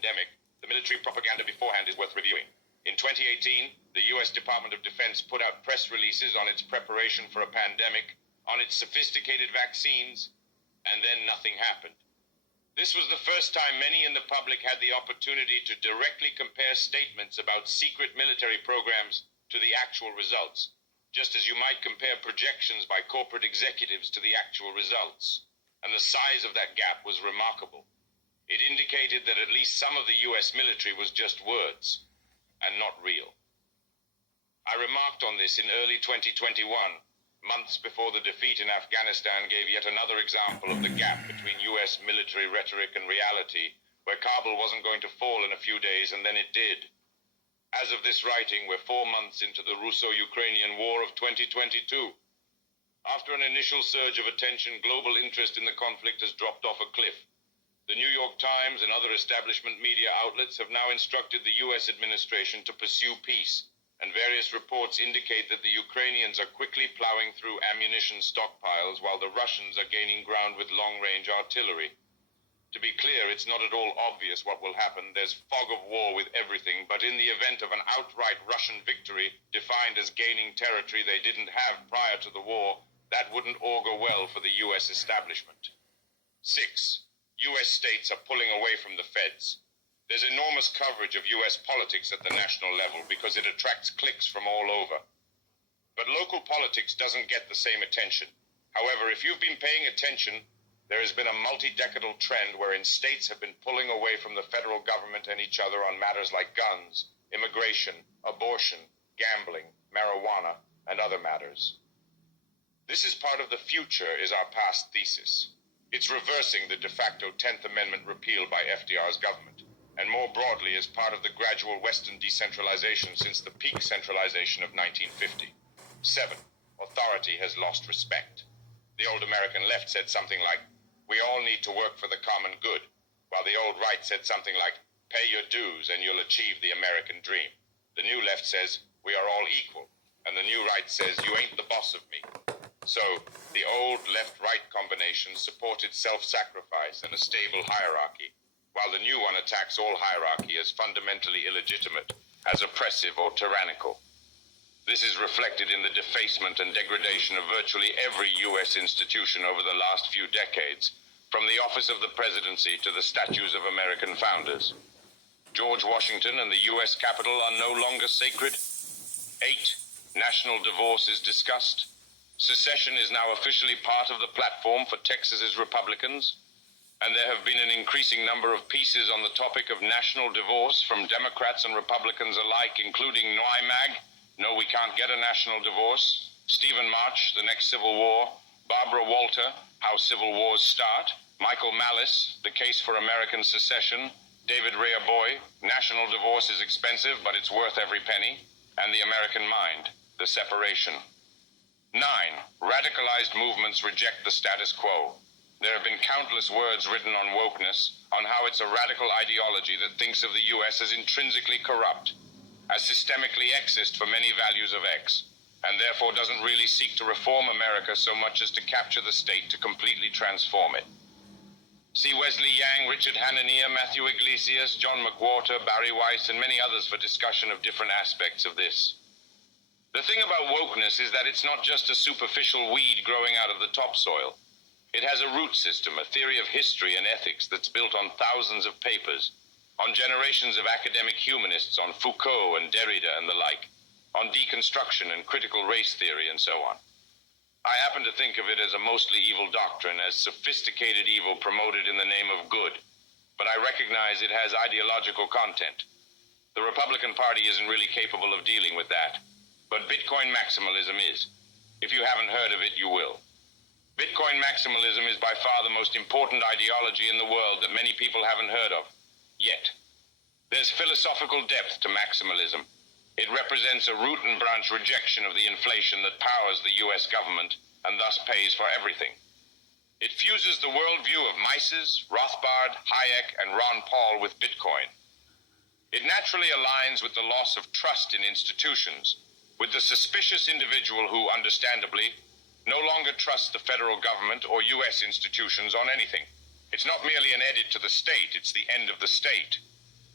pandemic, the military propaganda beforehand is worth reviewing. In 2018, the U.S. Department of Defense put out press releases on its preparation for a pandemic, on its sophisticated vaccines, and then nothing happened. This was the first time many in the public had the opportunity to directly compare statements about secret military programs to the actual results, just as you might compare projections by corporate executives to the actual results. And the size of that gap was remarkable. It indicated that at least some of the U.S. military was just words, and not real. I remarked on this in early 2021, months before the defeat in Afghanistan gave yet another example of the gap between U.S. military rhetoric and reality, where Kabul wasn't going to fall in a few days, and then it did. As of this writing, we're 4 months into the Russo-Ukrainian War of 2022. After an initial surge of attention, global interest in the conflict has dropped off a cliff. The New York Times and other establishment media outlets have now instructed the U.S. administration to pursue peace, and various reports indicate that the Ukrainians are quickly plowing through ammunition stockpiles while the Russians are gaining ground with long-range artillery. To be clear, it's not at all obvious what will happen. There's fog of war with everything, but in the event of an outright Russian victory, defined as gaining territory they didn't have prior to the war, that wouldn't augur well for the U.S. establishment. 6. U.S. states are pulling away from the feds. There's enormous coverage of U.S. politics at the national level because it attracts clicks from all over. But local politics doesn't get the same attention. However, if you've been paying attention, there has been a multi-decadal trend wherein states have been pulling away from the federal government and each other on matters like guns, immigration, abortion, gambling, marijuana, and other matters. This is part of the future, is our past thesis. It's reversing the de facto 10th Amendment repeal by FDR's government, and more broadly is part of the gradual Western decentralization since the peak centralization of 1950. 7. Authority has lost respect. The old American left said something like, "We all need to work for the common good," while the old right said something like, "Pay your dues and you'll achieve the American dream." The new left says, "We are all equal," and the new right says, "You ain't the boss of me." So, the old left-right combination supported self-sacrifice and a stable hierarchy, while the new one attacks all hierarchy as fundamentally illegitimate, as oppressive or tyrannical. This is reflected in the defacement and degradation of virtually every U.S. institution over the last few decades, from the office of the presidency to the statues of American founders. George Washington and the U.S. Capitol are no longer sacred. 8. National divorce is discussed. Secession is now officially part of the platform for Texas's Republicans, and there have been an increasing number of pieces on the topic of national divorce from Democrats and Republicans alike, including NYMAG, No, We Can't Get a National Divorce, Stephen March, The Next Civil War, Barbara Walter, How Civil Wars Start, Michael Malice, The Case for American Secession, David Reaboy, National Divorce is Expensive, but It's Worth Every Penny, and The American Mind, The Separation. 9. Radicalized movements reject the status quo. There have been countless words written on wokeness, on how it's a radical ideology that thinks of the U.S. as intrinsically corrupt, as systemically exist for many values of X, and therefore doesn't really seek to reform America so much as to capture the state to completely transform it. See Wesley Yang, Richard Hanania, Matthew Iglesias, John McWhorter, Barry Weiss, and many others for discussion of different aspects of this. The thing about wokeness is that it's not just a superficial weed growing out of the topsoil. It has a root system, a theory of history and ethics that's built on thousands of papers, on generations of academic humanists, on Foucault and Derrida and the like, on deconstruction and critical race theory and so on. I happen to think of it as a mostly evil doctrine, as sophisticated evil promoted in the name of good, but I recognize it has ideological content. The Republican Party isn't really capable of dealing with that. But Bitcoin maximalism is. If you haven't heard of it, you will. Bitcoin maximalism is by far the most important ideology in the world that many people haven't heard of. Yet. There's philosophical depth to maximalism. It represents a root and branch rejection of the inflation that powers the U.S. government and thus pays for everything. It fuses the worldview of Mises, Rothbard, Hayek, and Ron Paul with Bitcoin. It naturally aligns with the loss of trust in institutions, with the suspicious individual who, understandably, no longer trusts the federal government or U.S. institutions on anything. It's not merely an edit to the state, it's the end of the state.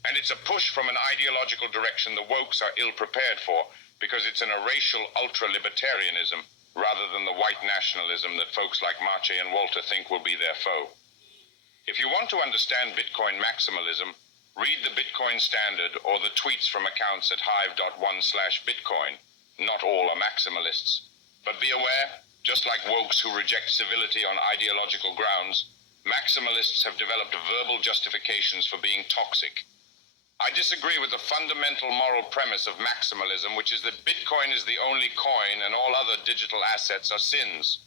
And it's a push from an ideological direction the wokes are ill-prepared for, because it's a racial ultra-libertarianism rather than the white nationalism that folks like Mache and Walter think will be their foe. If you want to understand Bitcoin maximalism, read the Bitcoin Standard or the tweets from accounts at hive.one/Bitcoin. Not all are maximalists. But be aware, just like wokes who reject civility on ideological grounds, maximalists have developed verbal justifications for being toxic. I disagree with the fundamental moral premise of maximalism, which is that Bitcoin is the only coin and all other digital assets are sins.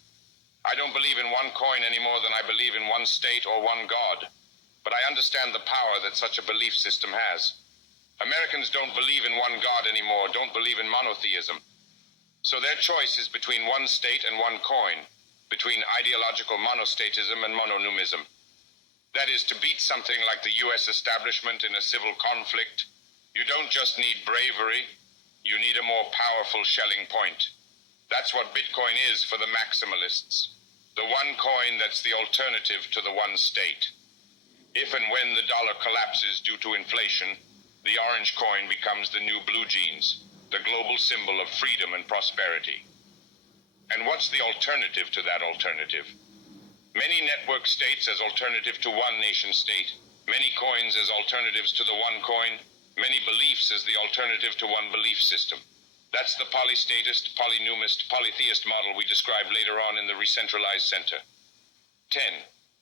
I don't believe in one coin any more than I believe in one state or one God. But I understand the power that such a belief system has. Americans don't believe in one God anymore, don't believe in monotheism. So their choice is between one state and one coin, between ideological monostatism and mononymism. That is, to beat something like the U.S. establishment in a civil conflict, you don't just need bravery, you need a more powerful shelling point. That's what Bitcoin is for the maximalists. The one coin that's the alternative to the one state. If and when the dollar collapses due to inflation, the orange coin becomes the new blue jeans, the global symbol of freedom and prosperity. And what's the alternative to that alternative? Many network states as alternative to one nation state, many coins as alternatives to the one coin, many beliefs as the alternative to one belief system. That's the polystatist, polynumist, polytheist model we described later on in the Recentralized Center. 10.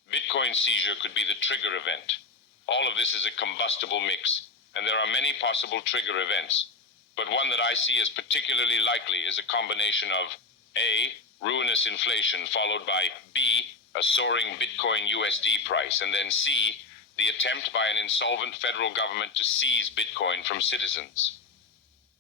Bitcoin seizure could be the trigger event. All of this is a combustible mix, and there are many possible trigger events. But one that I see as particularly likely is a combination of A. Ruinous inflation followed by B. A soaring Bitcoin USD price, and then C. The attempt by an insolvent federal government to seize Bitcoin from citizens.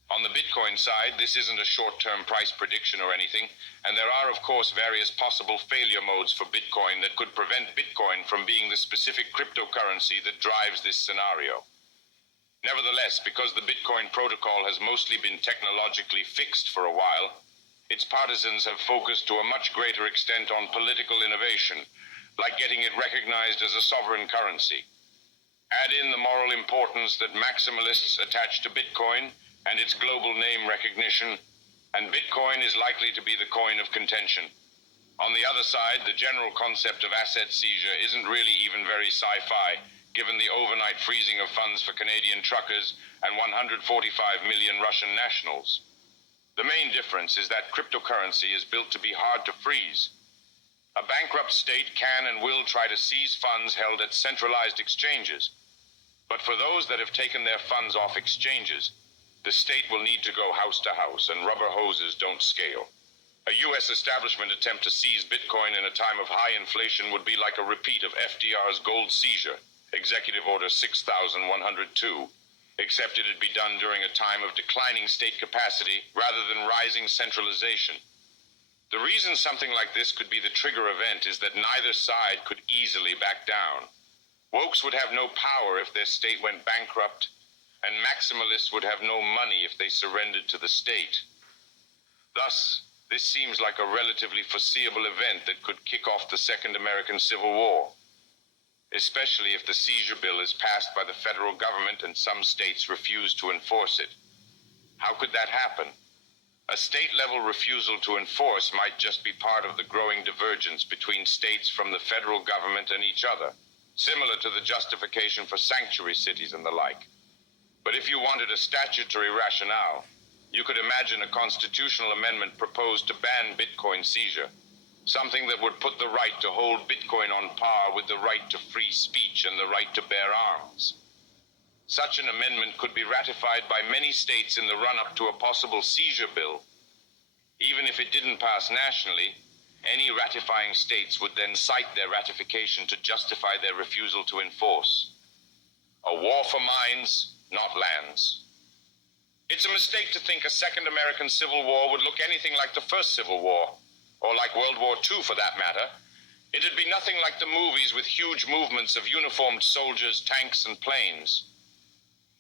On the Bitcoin side, this isn't a short-term price prediction or anything, and there are, of course, various possible failure modes for Bitcoin that could prevent Bitcoin from being the specific cryptocurrency that drives this scenario. Nevertheless, because the Bitcoin protocol has mostly been technologically fixed for a while, its partisans have focused to a much greater extent on political innovation, like getting it recognized as a sovereign currency. Add in the moral importance that maximalists attach to Bitcoin, and its global name recognition, and Bitcoin is likely to be the coin of contention. On the other side, the general concept of asset seizure isn't really even very sci-fi, given the overnight freezing of funds for Canadian truckers and 145 million Russian nationals. The main difference is that cryptocurrency is built to be hard to freeze. A bankrupt state can and will try to seize funds held at centralized exchanges. But for those that have taken their funds off exchanges, the state will need to go house to house, and rubber hoses don't scale. A U.S. establishment attempt to seize Bitcoin in a time of high inflation would be like a repeat of FDR's gold seizure, Executive Order 6102, except it'd be done during a time of declining state capacity rather than rising centralization. The reason something like this could be the trigger event is that neither side could easily back down. Wokes would have no power if their state went bankrupt, and maximalists would have no money if they surrendered to the state. Thus, this seems like a relatively foreseeable event that could kick off the Second American Civil War, especially if the seizure bill is passed by the federal government and some states refuse to enforce it. How could that happen? A state-level refusal to enforce might just be part of the growing divergence between states from the federal government and each other, similar to the justification for sanctuary cities and the like. But if you wanted a statutory rationale, you could imagine a constitutional amendment proposed to ban Bitcoin seizure, something that would put the right to hold Bitcoin on par with the right to free speech and the right to bear arms. Such an amendment could be ratified by many states in the run-up to a possible seizure bill. Even if it didn't pass nationally, any ratifying states would then cite their ratification to justify their refusal to enforce. A war for minds, not lands. It's a mistake to think a Second American Civil War would look anything like the First Civil War, or like World War II for that matter. It'd be nothing like the movies with huge movements of uniformed soldiers, tanks, and planes.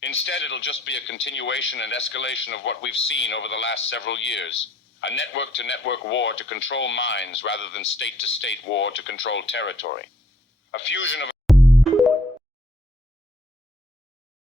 Instead, it'll just be a continuation and escalation of what we've seen over the last several years. A network-to-network war to control minds rather than state-to-state war to control territory. A fusion of